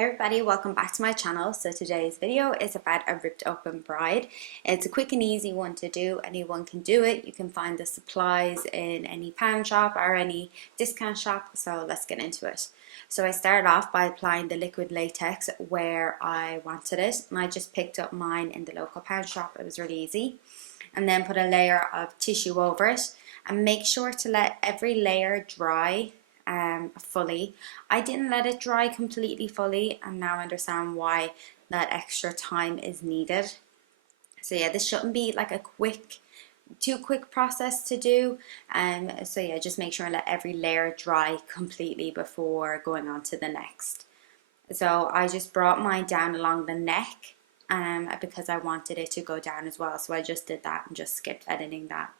Hey everybody, welcome back to my channel. So today's video is about a ripped open bride. It's a quick and easy one to do. Anyone can do it. You can find the supplies in any pound shop or any discount shop. So let's get into it. So I started off by applying the liquid latex where I wanted it, and I just picked up mine in the local pound shop. It was really easy. And then put a layer of tissue over it and make sure to let every layer dry fully. I didn't let it dry completely fully, and now I understand why that extra time is needed. So yeah, this shouldn't be like a too quick process to do. So yeah, just make sure and let every layer dry completely before going on to the next. So I just brought mine down along the neck because I wanted it to go down as well. So I just did that and just skipped editing that.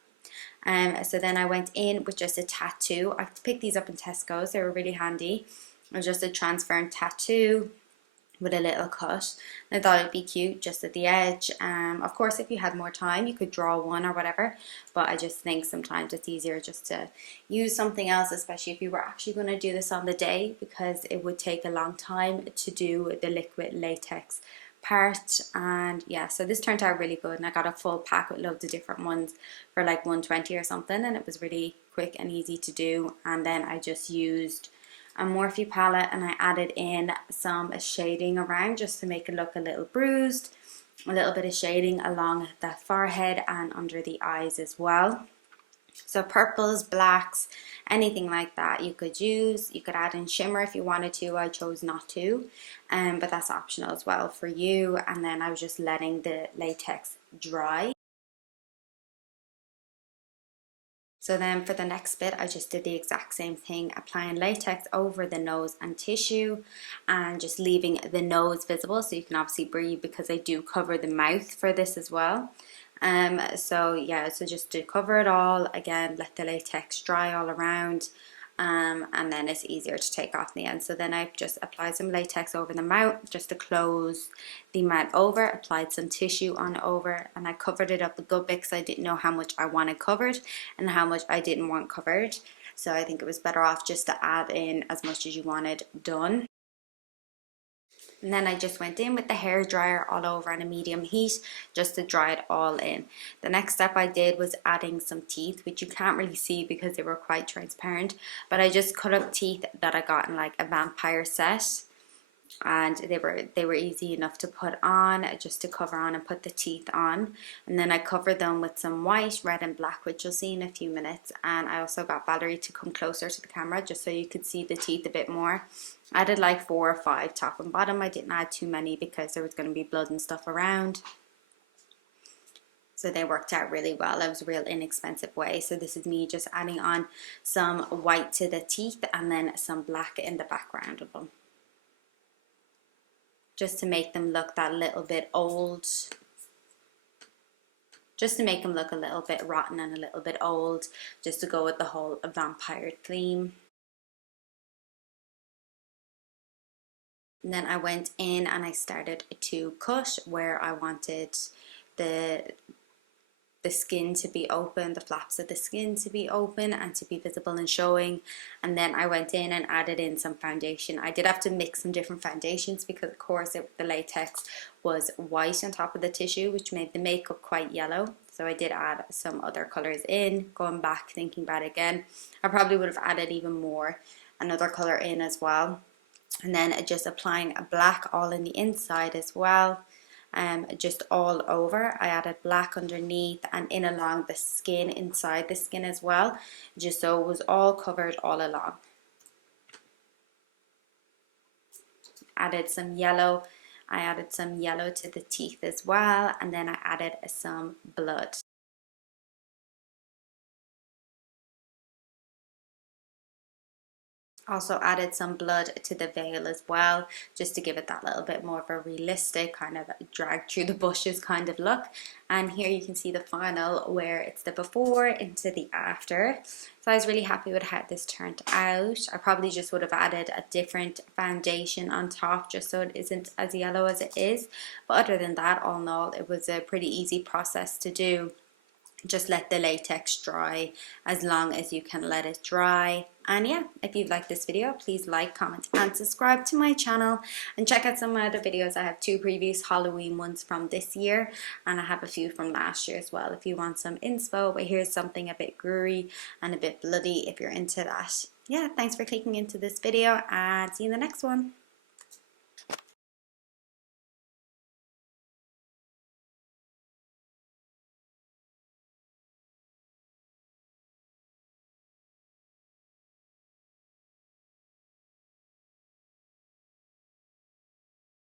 So then I went in with just a tattoo. I picked these up in Tesco's. They were really handy. It was just a transparent tattoo with a little cut. I thought it'd be cute just at the edge. Of course, if you had more time, you could draw one or whatever. But I just think sometimes it's easier just to use something else, especially if you were actually going to do this on the day, because it would take a long time to do the liquid latex part. And yeah, so this turned out really good, and I got a full pack with loads of different ones for like 120 or something, and it was really quick and easy to do. And then I just used a Morphe palette and I added in some shading around just to make it look a little bruised, a little bit of shading along the forehead and under the eyes as well. So purples, blacks, anything like that you could use. You could add in shimmer if you wanted to. I chose not to, but that's optional as well for you. And then I was just letting the latex dry. So then for the next bit, I just did the exact same thing, applying latex over the nose and tissue and just leaving the nose visible so you can obviously breathe, because I do cover the mouth for this as well. So yeah, so just to cover it all, again, let the latex dry all around. And then it's easier to take off in the end. So then I just applied some latex over the mouth just to close the mouth over, applied some tissue on over, and I covered it up a good bit because I didn't know how much I wanted covered and how much I didn't want covered. So I think it was better off just to add in as much as you wanted done. And then I just went in with the hair dryer all over on a medium heat just to dry it all in. The next step I did was adding some teeth, which you can't really see because they were quite transparent, but I just cut up teeth that I got in like a vampire set, and they were easy enough to put on, just to cover on and put the teeth on. And then I covered them with some white, red and black, which you'll see in a few minutes. And I also got Valerie to come closer to the camera just so you could see the teeth a bit more. I did like 4 or 5 top and bottom. I didn't add too many because there was going to be blood and stuff around. So they worked out really well. It was a real inexpensive way. So this is me just adding on some white to the teeth and then some black in the background of them, just to make them look that little bit old, just to make them look a little bit rotten and a little bit old, just to go with the whole vampire theme. And then I went in and I started to cut where I wanted the skin to be open, the flaps of the skin to be open and to be visible and showing. And then I went in and added in some foundation. I did have to mix some different foundations because of course the latex was white on top of the tissue, which made the makeup quite yellow. So I did add some other colors in. Going back, thinking about it again, I probably would have added even more, another color in as well. And then just applying a black all in the inside as well. Just all over. I added black underneath and in along the skin, inside the skin as well, just so it was all covered all along. Added some yellow. I added some yellow to the teeth as well, and then I added some blood. Also added some blood to the veil as well, just to give it that little bit more of a realistic kind of drag through the bushes kind of look. And here you can see the final, where it's the before into the after. So I was really happy with how this turned out. I probably just would have added a different foundation on top just so it isn't as yellow as it is. But other than that, all in all, it was a pretty easy process to do. just let the latex dry as long as you can let it dry. And yeah, if you've liked this video, please like, comment, and subscribe to my channel, and check out some of my other videos. I have 2 previous Halloween ones from this year, and I have a few from last year as well if you want some inspo. But here's something a bit gory and a bit bloody if you're into that. Yeah, thanks for clicking into this video, and see you in the next one.